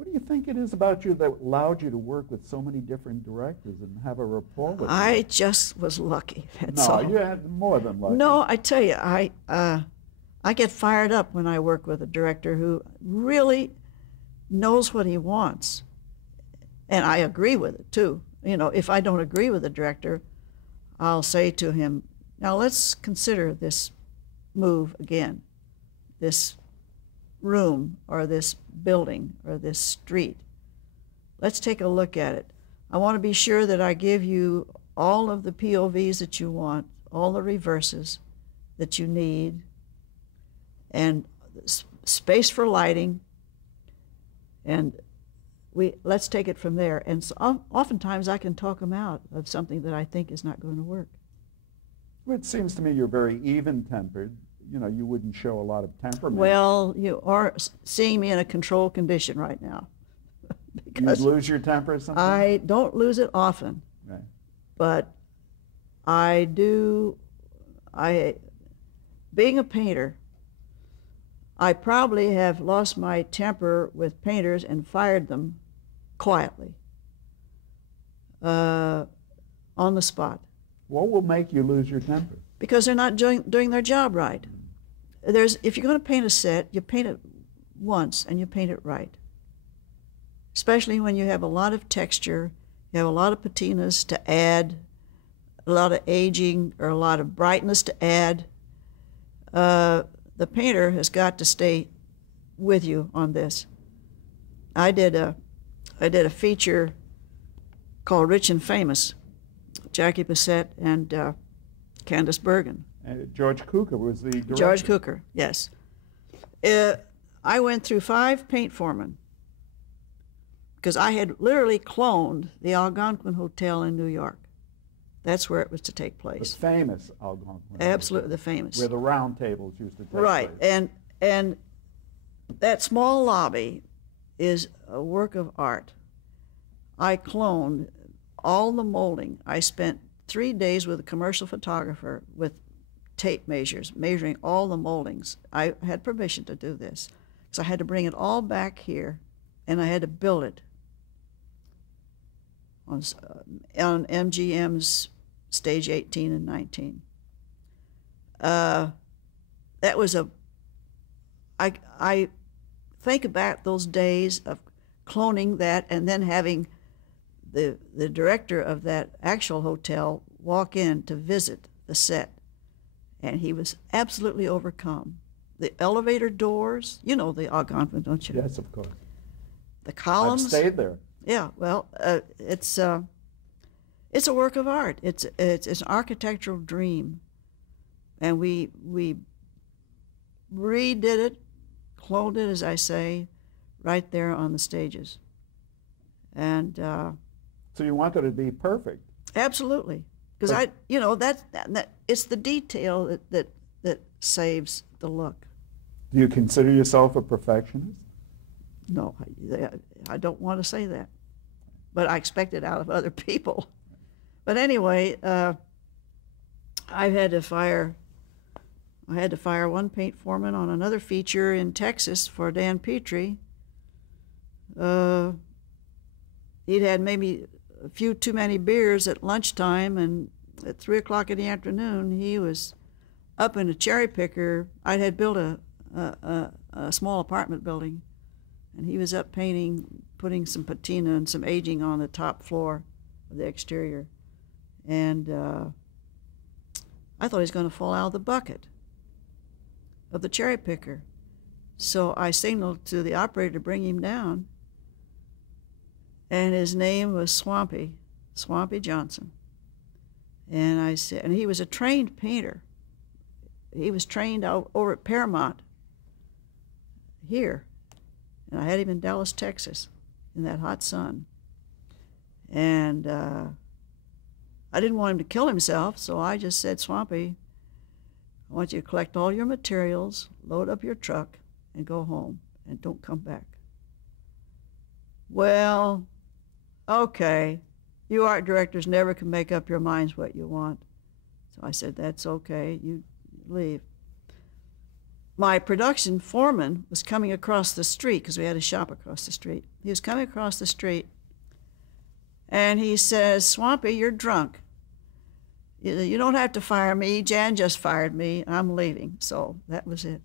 What do you think it is about you that allowed you to work with so many different directors and have a rapport with I them? just was lucky. That's No, all. you had more than lucky. No, I tell you, I get fired up when I work with a director who really knows what he wants, and I agree with it too. You know, if I don't agree with the director, I'll say to him, "Now let's consider this move again, this room or this building or this street. Let's take a look at it. I want to be sure that I give you all of the POVs that you want, all the reverses that you need, and space for lighting, and let's take it from there." And so, oftentimes I can talk them out of something that I think is not going to work. It seems to me you're very even-tempered. You know, you wouldn't show a lot of temperament. Well, you are seeing me in a controlled condition right now. You'd lose your temper or something? I don't lose it often, Right. but I do. Being a painter, I probably have lost my temper with painters and fired them quietly, on the spot, What will make you lose your temper? because they're not doing their job right. If you're going to paint a set, you paint it once and you paint it right. Especially when you have a lot of texture, you have a lot of patinas to add, a lot of aging or a lot of brightness to add. The painter has got to stay with you on this. I did a feature called Rich and Famous, Jackie Bissett and Candice Bergen. George Cukor was the director. George Cukor, yes. I went through 5 paint foremen because I had literally cloned the Algonquin Hotel in New York. That's where it was to take The place. famous Algonquin. Absolutely the famous. Where the round tables used to take Right, place. and that small lobby is a work of art. I cloned all the molding. I spent 3 days with a commercial photographer with tape measures, measuring all the moldings. I had permission to do this. So I had to bring it all back here, and I had to build it on MGM's stage 18 and 19. That was I think about those days of cloning that and then having the director of that actual hotel walk in to visit the set, and he was absolutely overcome. The elevator doors, you know the Algonquin, don't you? Yes, of course. The columns. I've stayed there. Yeah, well, it's a work of art. It's an architectural dream, and we redid it, cloned it, as I say, right there on the stages, and So you wanted it to be perfect. absolutely, because that it's the detail that saves the look. Do you consider yourself a perfectionist? No, I don't want to say that, but I expect it out of other people. But anyway, I had to fire one paint foreman on another feature in Texas for Dan Petrie. He'd had maybe a few too many beers at lunchtime, and at 3 o'clock in the afternoon, he was up in a cherry picker. I had built a small apartment building, and he was up painting, putting some patina and some aging on the top floor of the exterior. And I thought he was going to fall out of the bucket of the cherry picker. So I signaled to the operator to bring him down, and his name was Swampy Johnson. And I said, and he was a trained painter. He was trained over at Paramount here, and I had him in Dallas, Texas, in that hot sun. And I didn't want him to kill himself, so I just said, Swampy, I want you to collect all your materials, load up your truck, and go home, and don't come back. Well, okay, you art directors never can make up your minds what you want. So I said, that's okay, you leave. my production foreman was coming across the street, because we had a shop across the street. He was coming across the street, and he says, "Swampy, you're drunk. You don't have to fire me. Jan just fired me. I'm leaving." So that was it.